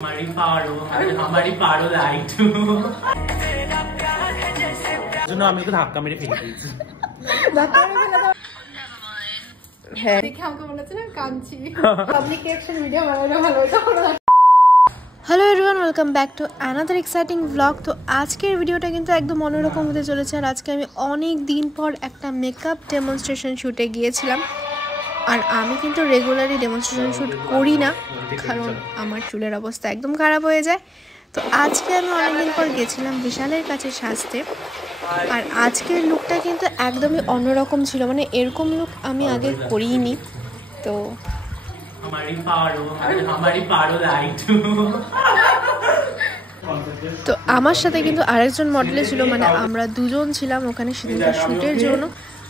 हमारी पारो लाइट আমি তো ধাক্কা মেরে ফেলে দিয়েছি। হ্যাঁ দেখে আমাকে মনে হচ্ছে না কাঁদছি। পাবলিক রিঅ্যাকশন ভিডিও বানানো ভালো হতো। Hello everyone, welcome back to another exciting blog. তো আজকের ভিডিওটা কিন্তু একদম অন্যরকম হতে চলেছে। আর আজকে আমি অনেক দিন পর একটা মেকআপ ডেমনস্ট্রেশন শ্যুটে গিয়েছিলাম। আর আমি কিন্তু রেগুলারলি ডেমনস্ট্রেশন শ্যুট করি না, কারণ আমার চুলের অবস্থা একদম খারাপ হয়ে যায়। তো আজকে আমি অনেকদিন পর গেছিলাম বিশালের কাছে সাজতে। আর আজকের লুকটা কিন্তু একদমই অন্যরকম ছিল, মানে এরকম লুক আমি আগে করিনি। তো তো আমার সাথে কিন্তু আরেকজন মডেলে ছিল, মানে আমরা দুজন ছিলাম ওখানে সেদিনকার শ্যুটের জন্য।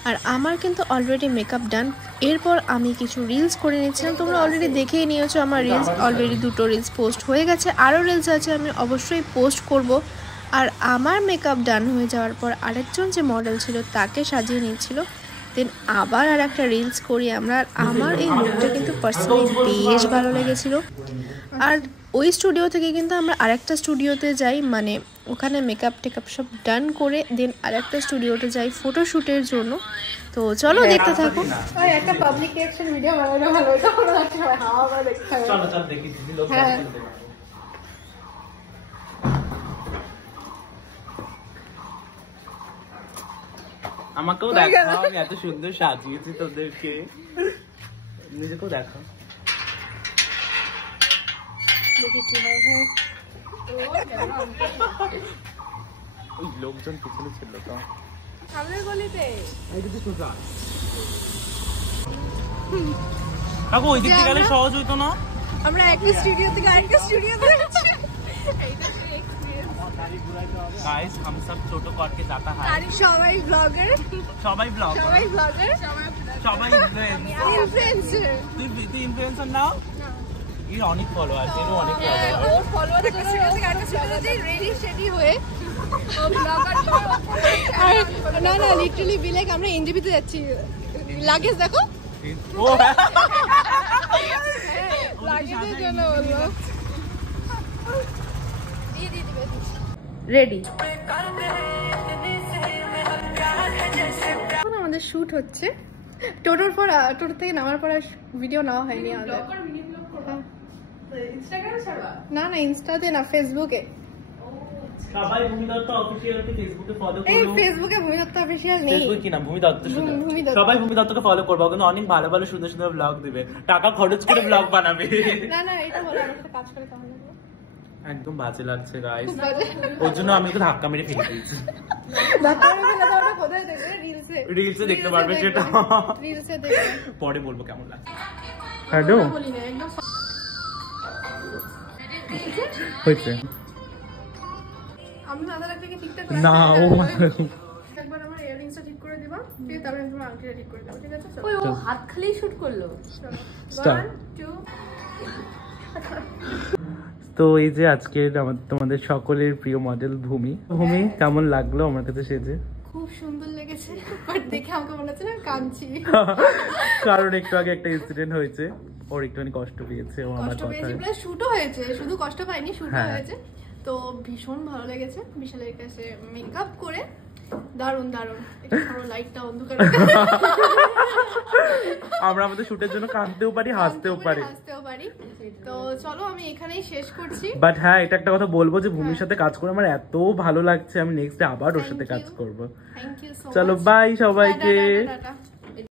আর আমার কিন্তু অলরেডি মেকআপ ডান। এরপর আমি কিছু রিলস করে নিচ্ছিলাম, তোমরা অলরেডি দেখেই নিয়েছো আমার রিলস। অলরেডি 2টো রিলস পোস্ট হয়ে গেছে, আরও রিলস আছে, আমি অবশ্যই পোস্ট করব। আর আমার মেকআপ ডান হয়ে যাওয়ার পর আরেকজন যে মডেল ছিল তাকে সাজিয়ে নিচ্ছিল। দেন আবার আর একটা রিলস করি আমরা। আমার এই লুকটা কিন্তু পার্সোনালি বেশ ভালো লেগেছিল। আর ওই স্টুডিও থেকে কিন্তু আমরা আরেকটা স্টুডিওতে যাই, মানে ওখানে মেকআপ টেকআপ সব ডান করে দেন আরেকটা স্টুডিওতে যাই ফটোশ্যুটের জন্য। তো চলো দেখতে থাকো। একটা পাবলিক রিঅ্যাকশন ভিডিও বানানো ভালো হতো। চলো চল দেখি লোক। আমাকেও দেখাও, আমি এত সুন্দর সাজিয়েছি তোদেরকে, নিজেকেও দেখাও। ওই লোকজন পিছনে ছিল তো সামনের গলিতে। কাকু ওই দিক থেকে গেলে সহজ হইতো না? আমরা একটা স্টুডিও থেকে আরেকটা স্টুডিওতে যাচ্ছি। गाइस हम सब छोटो करके जाता है। সবাই ব্লগার, সবাই ব্লগার, সবাই ব্লগার, সবাই ইনফ্লুয়েন্সার। তুই ইনফ্লুয়েন্সার নাও? এর অনেক ফলোয়ার, এর অনেক ফলোয়ার। ও ফলোয়ার থেকে স্টুডিও থেকে আরেকটা স্টুডিওতে যাই রেডি সেডি হয়ে। ও ব্লগার না না লিটারালি বিলেক আমরা এনজেপিতে যাচ্ছি। লাগেজ দেখো, ও লাগেজের জন্য বললো রেডি। এখন আমাদের শুট হচ্ছে টোটোর পর, টোটো থেকে নামার পর ভিডিও নেওয়া হয়নি আমাদের। না না ইনস্টাতে না, ফেসবুকে। সবাই ভূমি দত্ত অফিশিয়ালকে ফেসবুকে ফলো করো। এই ফেসবুকে ভূমি দত্ত অফিশিয়াল নেই, ফেসবুক কি না ভূমি দত্ত শুধু। সবাই ভূমি দত্তকে ফলো করবে, কিন্তু অনেক ভালো ভালো সুন্দর সুন্দর ব্লগ দিবে, টাকা খরচ করে ব্লগ বানাবে। না না এটা হলো একটা কাজ করে তাহলে একদম বাজে লাগছে গাইস, ওর জন্য আমি তো ধাক্কা মেরে ফেলে দিয়েছি। ধাক্কা মেরে ফেলে দাও, ওটা কোথায় দেখবে? রিলসে, রিলসে দেখতে পারবে সেটা, রিলসে দেখবে, পরে বলবো কেমন লাগছে। হ্যালো বলি না একদম হইছে। আমি মাথা থেকে ঠিকঠাক না ও একবার আমার ইয়াররিংসটা ঠিক করে দিবা, ঠিক তারপরে তোমার আংটিটা ঠিক করে দাও, ঠিক আছে? ওই ও হাত খালি শুট করলো। 1 2। তো এই যে আজকে তোমাদের সকলের প্রিয় মডেল ভূমি। ভূমি কেমন লাগলো আমার কাছে সেজে? খুব সুন্দর লেগেছে, বাট দেখে আমাকে মনে হচ্ছে না কাঁদছি। কারণ একটু আগে একটা ইনসিডেন্ট হয়েছে, ওর একটুখানি কষ্ট পেয়েছে ও আমার কথায়। প্লাস শুটও হয়েছে, শুধু কষ্ট পাইনি, শুটও হয়েছে। তো ভীষণ ভালো লেগেছে বিশালের কাছে মেকআপ করে। দারুণ দারুণ। পুরো লাইটটা অন্ধকার। আমরা আমাদের শুটের জন্য কাঁদতেও পারি, হাসতেও পারি। তো চলো আমি এখানেই শেষ করছি। বাট হ্যাঁ, এটা একটা কথা বলবো যে ভূমির সাথে কাজ করে আমার এত ভালো লাগছে, আমি নেক্সট ডে আবার ওর সাথে কাজ করব। Thank you so much. চলো বাই সবাইকে।